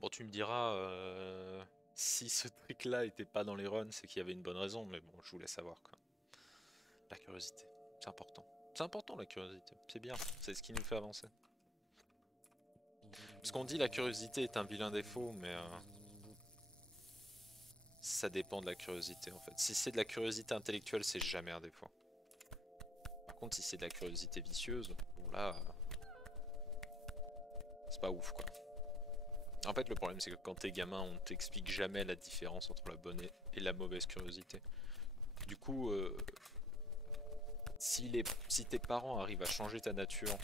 Bon, tu me diras, si ce truc-là était pas dans les runs, c'est qu'il y avait une bonne raison, mais bon, je voulais savoir quoi. La curiosité, c'est important. C'est important la curiosité, c'est bien, c'est ce qui nous fait avancer. Parce qu'on dit la curiosité est un vilain défaut, mais ça dépend de la curiosité en fait. Si c'est de la curiosité intellectuelle, c'est jamais un défaut. Par contre, si c'est de la curiosité vicieuse, bon là, c'est pas ouf quoi. En fait, le problème c'est que quand t'es gamin, on t'explique jamais la différence entre la bonne et la mauvaise curiosité. Du coup, si tes parents arrivent à changer ta nature...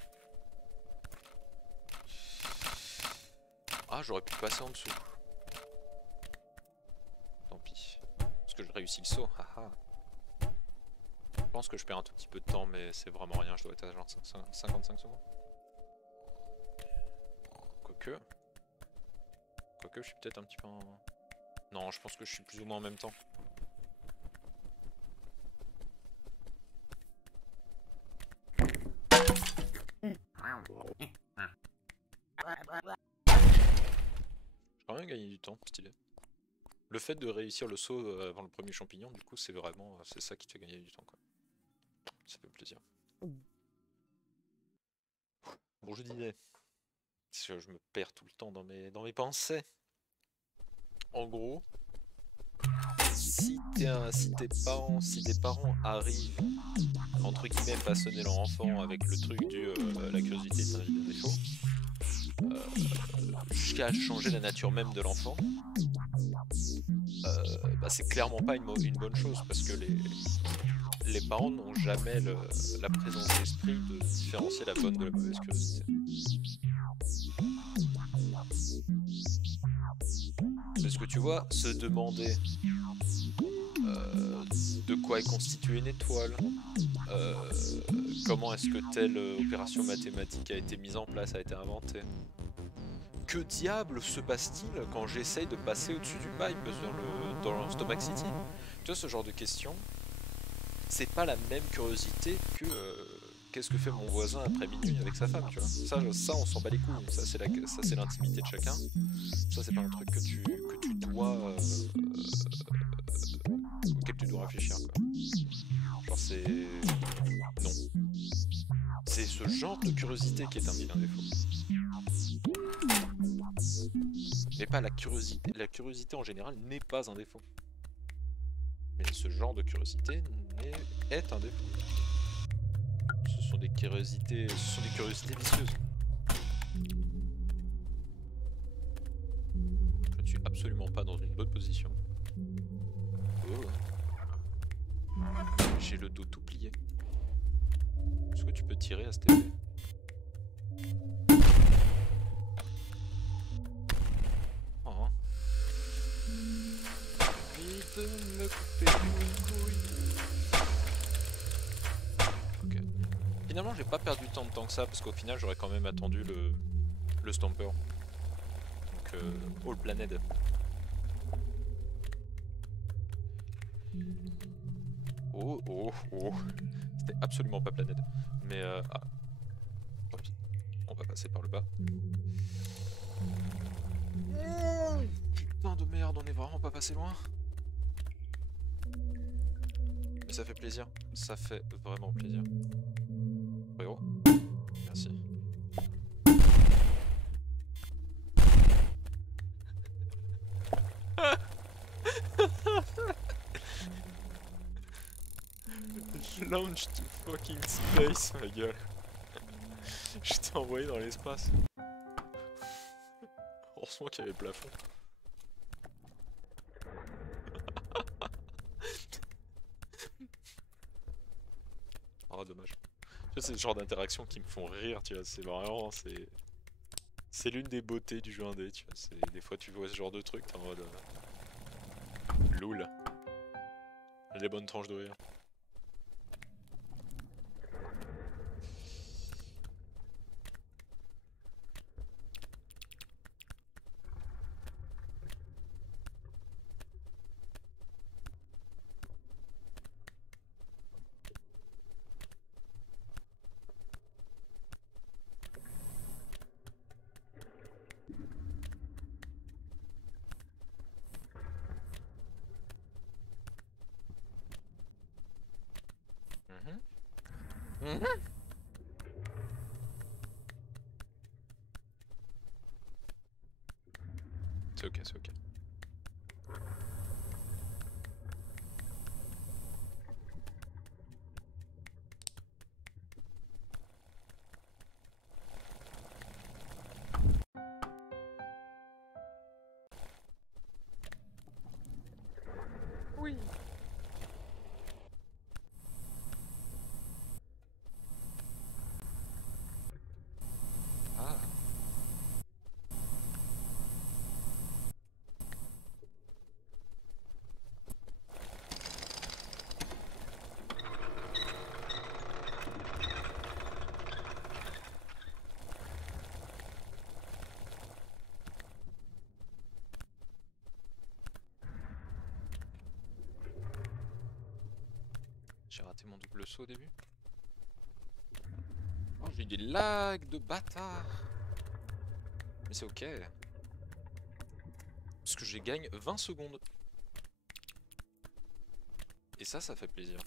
Ah, j'aurais pu passer en dessous. Tant pis. Parce que je réussis le saut. Haha. Je pense que je perds un tout petit peu de temps, mais c'est vraiment rien. Je dois être à genre 55 secondes. Quoique. Quoique, je suis peut-être un petit peu en... Non, je pense que je suis plus ou moins en même temps. J'ai quand même gagné du temps, stylé. Le fait de réussir le saut avant le premier champignon, du coup, c'est vraiment... c'est ça qui te fait gagner du temps, quoi. Ça fait plaisir. Bon, je disais... Parce que je me perds tout le temps dans mes pensées. En gros, si tes parents arrivent, entre guillemets, façonner leur enfant avec le truc du la curiosité est un vilain défaut, jusqu'à changer la nature même de l'enfant, bah, c'est clairement pas une bonne chose parce que les parents n'ont jamais la présence d'esprit de différencier la bonne de la mauvaise curiosité. Parce que tu vois, se demander de quoi est constituée une étoile, comment est-ce que telle opération mathématique a été mise en place, a été inventée. Que diable se passe-t-il quand j'essaye de passer au-dessus du pipe dans Stomach City? Tu vois, ce genre de questions, c'est pas la même curiosité que qu'est-ce que fait mon voisin après minuit avec sa femme, tu vois. Ça on s'en bat les couilles, ça c'est l'intimité de chacun. Ça c'est pas un truc que tu dois auquel tu dois réfléchir quoi. Genre c'est... Non. C'est ce genre de curiosité qui est un vilain défaut. Mais pas la curiosité. La curiosité en général n'est pas un défaut. Mais ce genre de curiosité est un défaut. Ce sont des curiosités vicieuses. Je ne suis absolument pas dans une bonne position. Oh. J'ai le dos tout plié. Est-ce que tu peux tirer à cette épée? Oh. Vite me couper les couilles. Ok. Finalement, j'ai pas perdu tant de temps que ça parce qu'au final, j'aurais quand même attendu le Stomper. Donc, All Planet. Oh, oh, oh. C'était absolument pas Planet. Mais, ah. Tant pis. On va passer par le bas. Putain de merde, on est vraiment pas passé loin. Mais ça fait plaisir. Ça fait vraiment plaisir. Frérot. Merci. Launch to fucking space, ma gueule. Je t'ai envoyé dans l'espace. Heureusement qu'il y avait le plafond. Oh, dommage. C'est le genre d'interaction qui me font rire, tu vois. C'est vraiment, c'est l'une des beautés du jeu indé, tu vois. Des fois, tu vois ce genre de truc, t'es en mode. Loul. Les bonnes tranches de rire. C'est ok, c'est ok. Oui. Ah. J'ai raté mon double saut au début. Oh, j'ai eu des lags de bâtard. Mais c'est ok. Parce que je gagne 20 secondes. Et ça fait plaisir.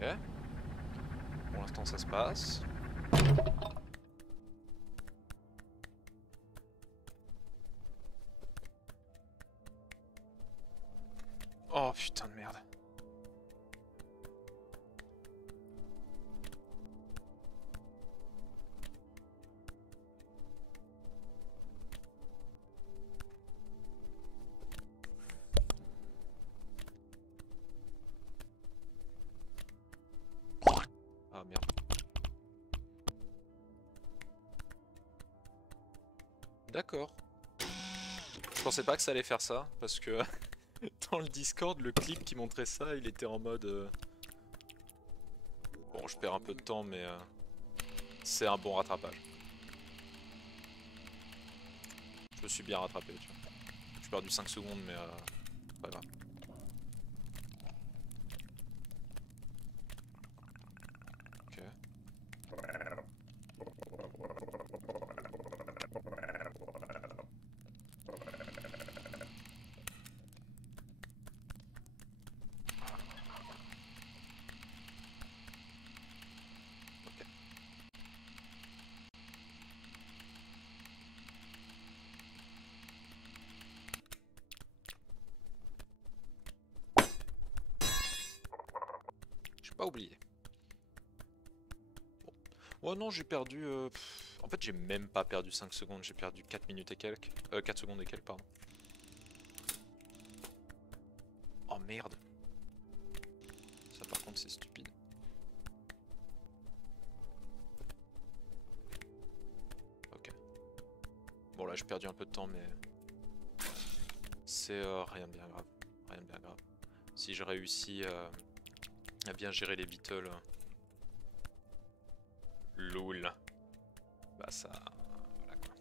Ok. Pour l'instant ça se passe. Oh putain de merde. Ah merde. D'accord. Je pensais pas que ça allait faire ça, parce que dans le Discord, le clip qui montrait ça, il était en mode... Bon, je perds un peu de temps, mais c'est un bon rattrapage. Je me suis bien rattrapé, tu vois. J'ai perdu 5 secondes, mais pas grave. Ok. J'ai pas oublié. Bon. Oh non, j'ai perdu... En fait, j'ai même pas perdu 5 secondes, j'ai perdu 4 minutes et quelques. 4 secondes et quelques, pardon. Oh merde. Ça par contre c'est stupide. Ok. Bon là j'ai perdu un peu de temps mais... C'est rien de bien grave. Rien de bien grave. Si je réussis à bien gérer les Beatles... LOL. Bah ça... Voilà quoi.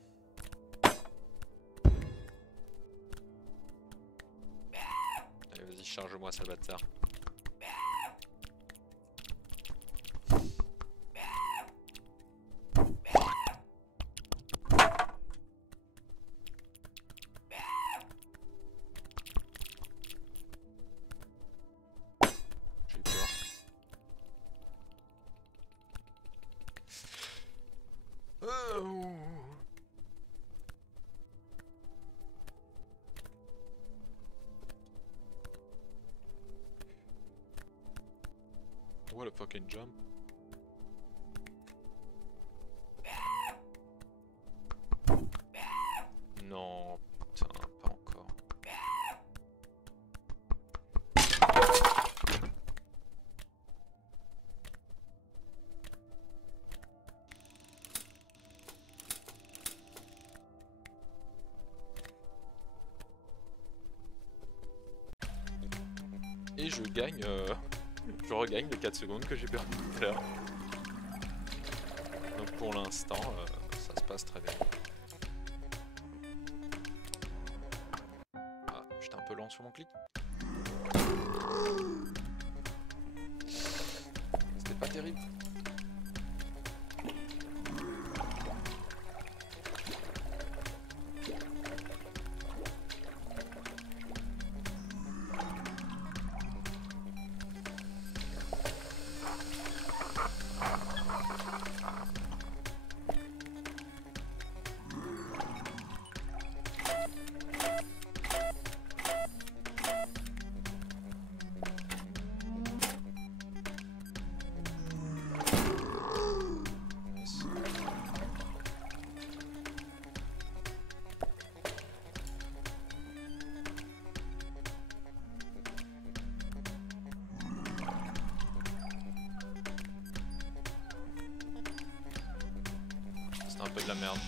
Allez vas-y charge-moi ça bâtard. J'ai eu peur. What a fucking jump. Non, putain, pas encore. Et je gagne Je regagne les 4 secondes que j'ai perdu de faire. Donc pour l'instant, ça se passe très bien. Ah, j'étais un peu lent sur mon clic. C'était pas terrible. C'est un peu de la merde.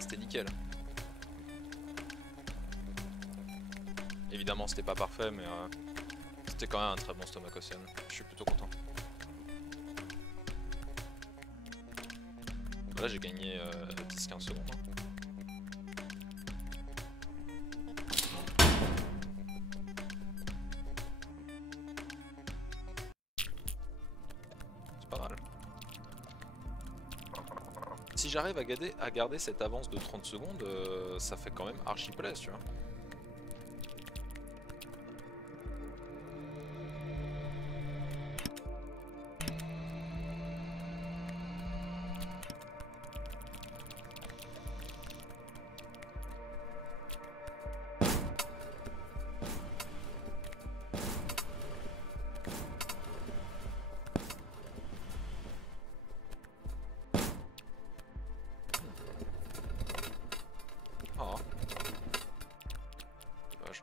C'était nickel. Évidemment c'était pas parfait mais c'était quand même un très bon Stomac Ocean. Je suis plutôt content. Là j'ai gagné 10-15 secondes. C'est pas mal. Si j'arrive à garder cette avance de 30 secondes, ça fait quand même archi plaisir, tu vois. Ah. Dommage.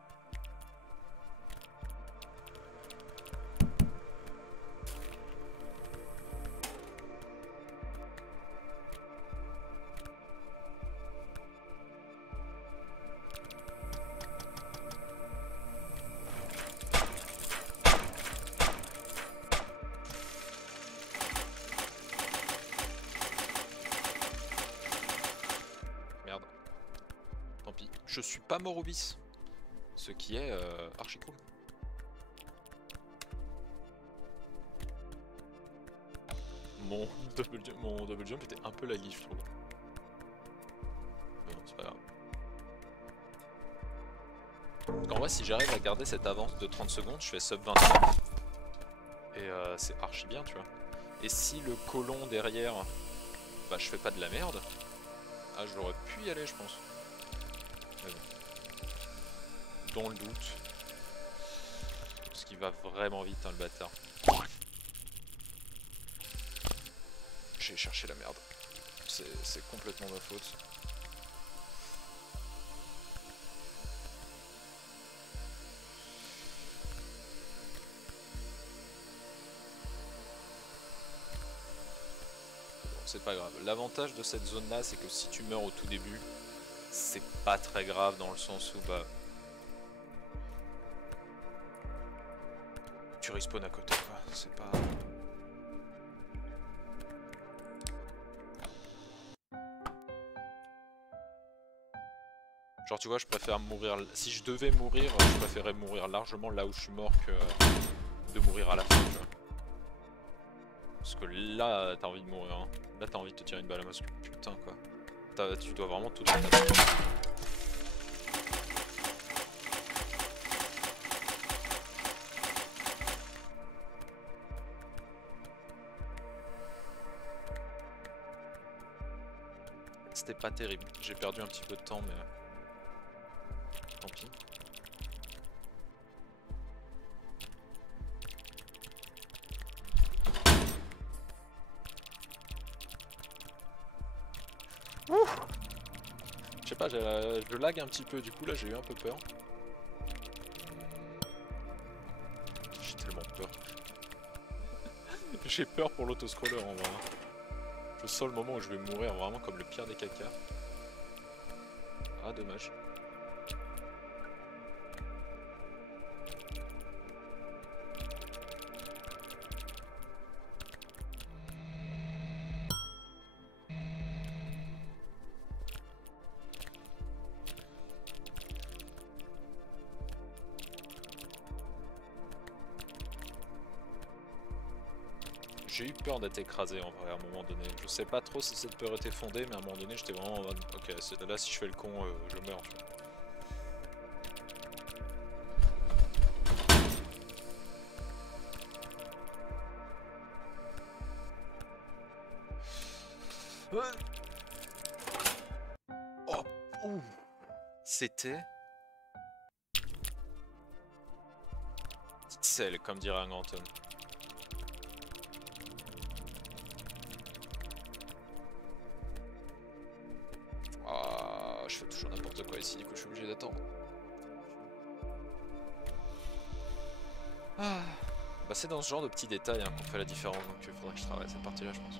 Merde. Tant pis. Je suis pas mort au bis. Ce qui est archi cool. Mon double jump était un peu la je trouve. Mais bon, c'est pas grave. Donc en vrai, si j'arrive à garder cette avance de 30 secondes, je fais sub 20. Et c'est archi bien, tu vois. Et si le colon derrière, bah je fais pas de la merde, ah j'aurais pu y aller je pense. Mais bon. Dans le doute. Parce qu'il va vraiment vite hein, le bâtard. J'ai cherché la merde. C'est complètement ma faute. Bon, c'est pas grave. L'avantage de cette zone là, c'est que si tu meurs au tout début, c'est pas très grave dans le sens où bah tu respawn à côté quoi, c'est pas... Genre tu vois, je préfère mourir... Si je devais mourir, je préférerais mourir largement là où je suis mort que de mourir à la fin, tu vois. Parce que là, t'as envie de mourir, hein. Là, t'as envie de te tirer une balle à masque. Putain, quoi. Tu dois vraiment tout faire. C'était pas terrible. J'ai perdu un petit peu de temps, mais... tant pis. Je sais pas, je lag un petit peu, du coup là j'ai eu un peu peur. J'ai tellement peur. J'ai peur pour l'autoscroller en vrai. Je sens le moment où je vais mourir vraiment comme le pire des cacas. Ah dommage. J'ai eu peur d'être écrasé en vrai à un moment donné. Je sais pas trop si cette peur était fondée, mais à un moment donné j'étais vraiment en mode ok, là si je fais le con, je meurs. Tu vois. Oh, ouh. C'était petite selle, comme dirait un Anton. Je fais toujours n'importe quoi ici, du coup je suis obligé d'attendre. Ah. Bah c'est dans ce genre de petits détails hein, qu'on fait la différence, donc il faudrait que je travaille cette partie là je pense.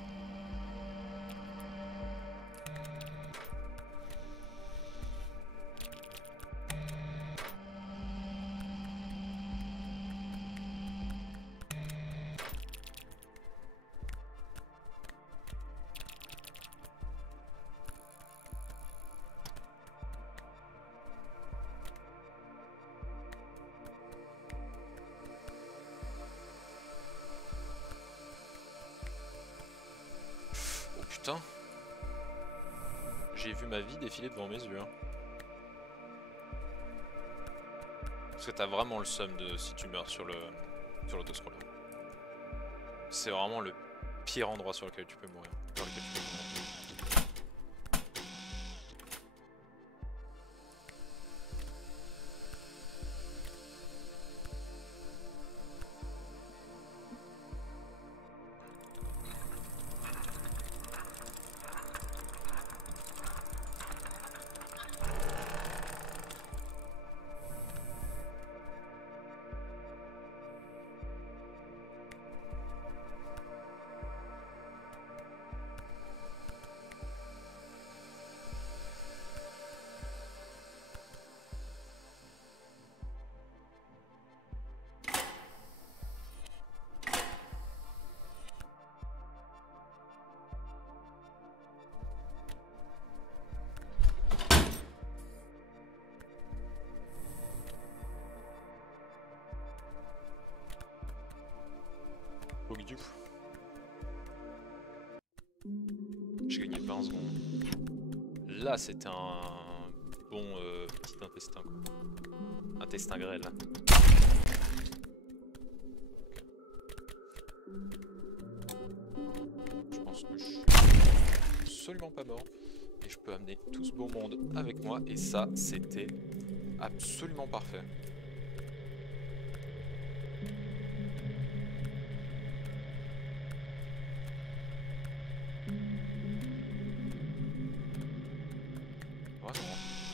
Putain, j'ai vu ma vie défiler devant mes yeux. Hein. Parce que t'as vraiment le seum de si tu meurs sur l'autoscroller. C'est vraiment le pire endroit sur lequel tu peux mourir. Dans lequel tu peux mourir. Du coup, j'ai gagné 20 secondes. Là, c'était un bon petit intestin, quoi. Intestin grêle. Je pense que je suis absolument pas mort. Et je peux amener tout ce beau monde avec moi. Et ça, c'était absolument parfait.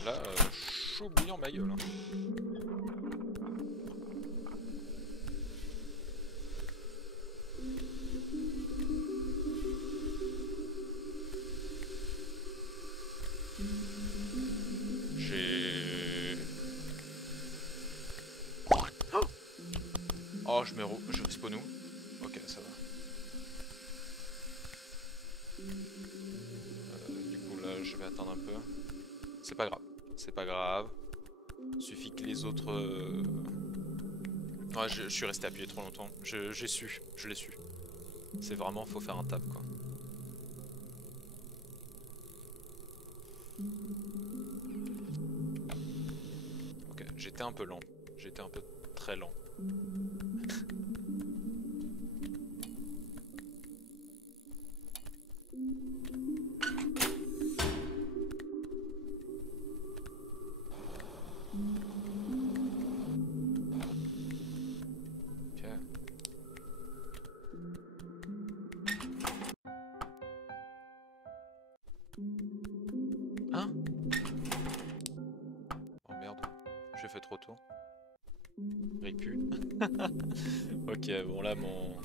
Là, chaud bouillant ma gueule. Hein. J'ai... Oh, je respawn où? Ok, ça va. Du coup, là, je vais attendre un peu. C'est pas grave. C'est pas grave. Suffit que les autres... Ouais, je suis resté appuyé trop longtemps. J'ai su. Je l'ai su. C'est vraiment, faut faire un tap, quoi. Ok, j'étais un peu lent. J'étais un peu très lent. fait trop tôt. Répu. Ok, bon là mon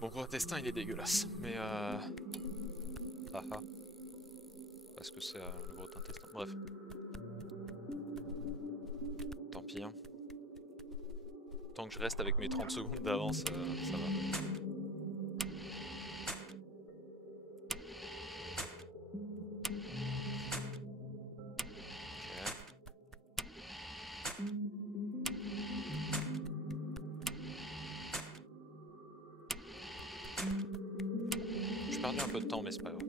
gros intestin il est dégueulasse. Mais parce que c'est le gros intestin. Bref. Tant pis hein. Tant que je reste avec mes 30 secondes d'avance, ça va. J'ai perdu un peu de temps mais c'est pas grave.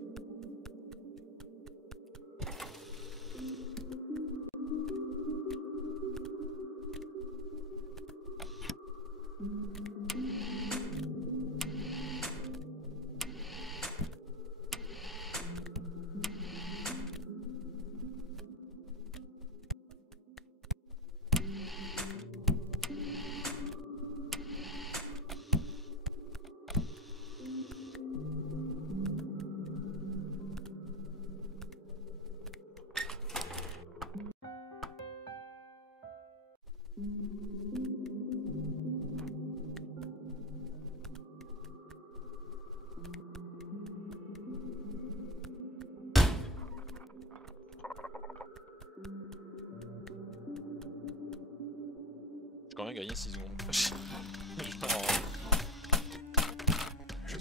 J'ai quand même gagné 6 secondes.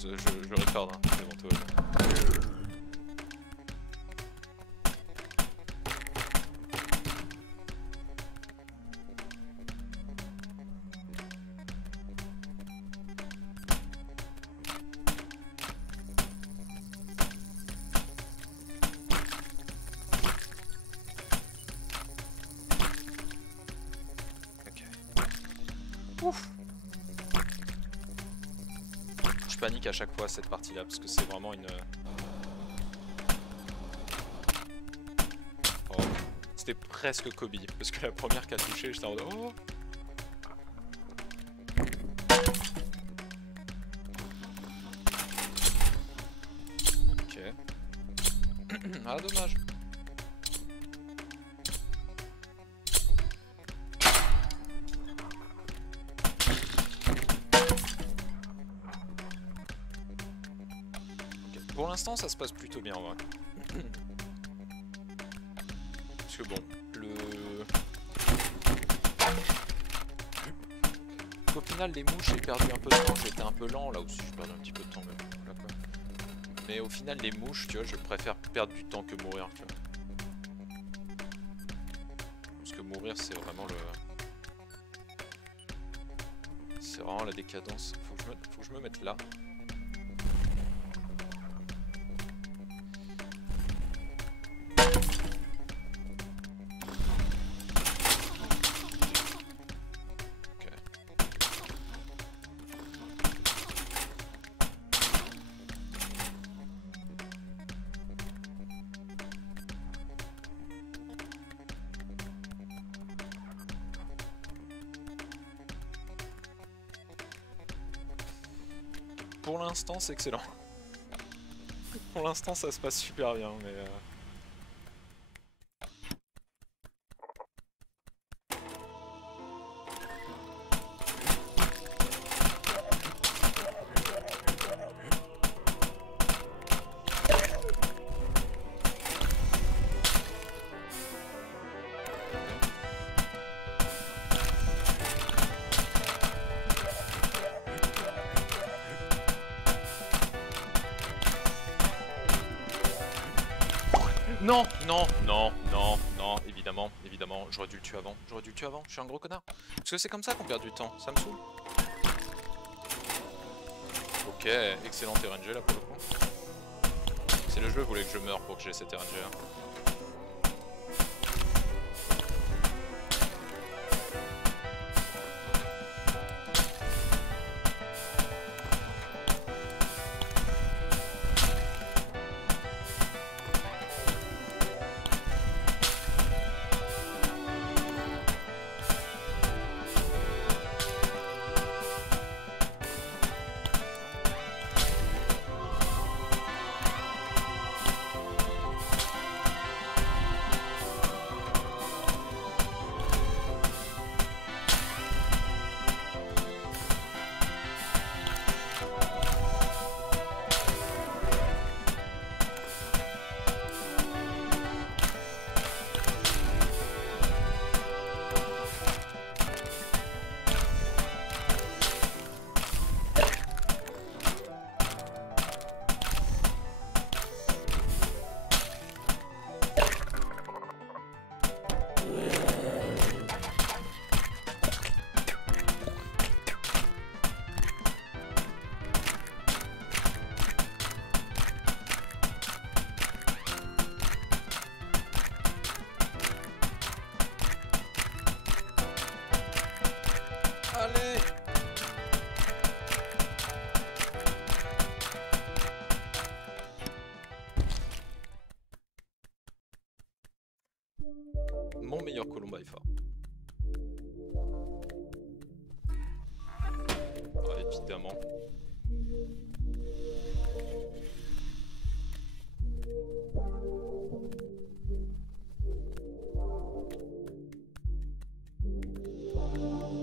je récorde, hein, éventuellement. Ouf. Je panique à chaque fois cette partie là parce que c'est vraiment une... Oh. C'était presque Kobe parce que la première qui a touché j'étais en mode oh. Ok. Ah dommage. Pour l'instant ça se passe plutôt bien en vrai. Parce que bon, au final les mouches j'ai perdu un peu de temps, j'étais un peu lent, là aussi j'ai perdu un petit peu de temps mais bon, là quoi. Mais au final les mouches tu vois je préfère perdre du temps que mourir tu vois. Parce que mourir c'est vraiment le... C'est vraiment la décadence, faut que je me mette là. Pour l'instant c'est excellent. Pour l'instant ça se passe super bien mais... Non, non, non, non, non, évidemment, évidemment, j'aurais dû le tuer avant, je suis un gros connard. Parce que c'est comme ça qu'on perd du temps, ça me saoule. Ok, excellent RNG là pour le coup. C'est le jeu voulait que je meure pour que j'ai cet RNG là. mon meilleur colon by far. Ah, évidemment.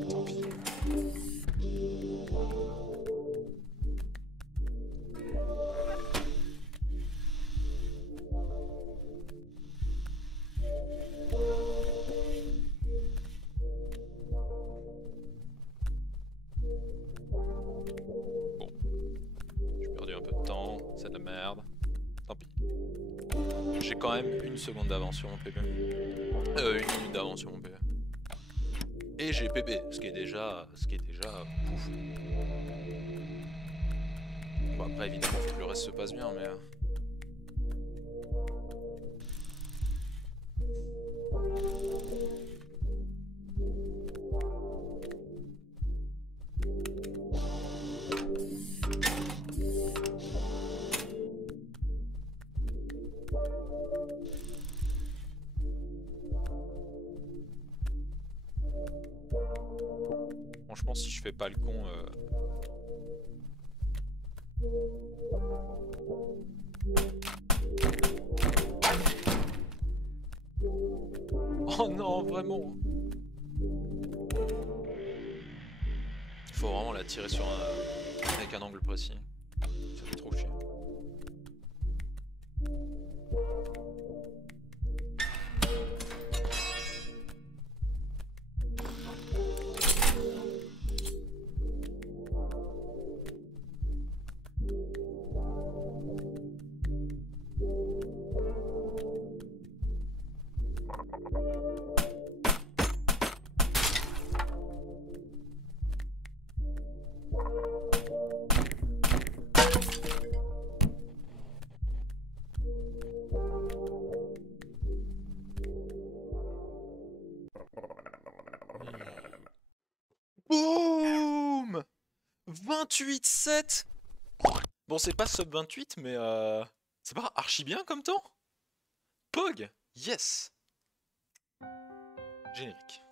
Tant pis. C'est de la merde. Tant pis. J'ai quand même une seconde d'avance sur mon PB. Une minute d'avance sur mon PB. Et j'ai PB, ce qui est déjà pouf. Bon après évidemment faut que le reste se passe bien mais... Franchement, si je fais pas le con... Oh non, vraiment. Il faut vraiment la tirer sur avec un angle précis. Ça fait trop chier. Boum 28-7. Bon, c'est pas sub 28, mais c'est pas archi bien comme temps. Pog. Yes. Générique.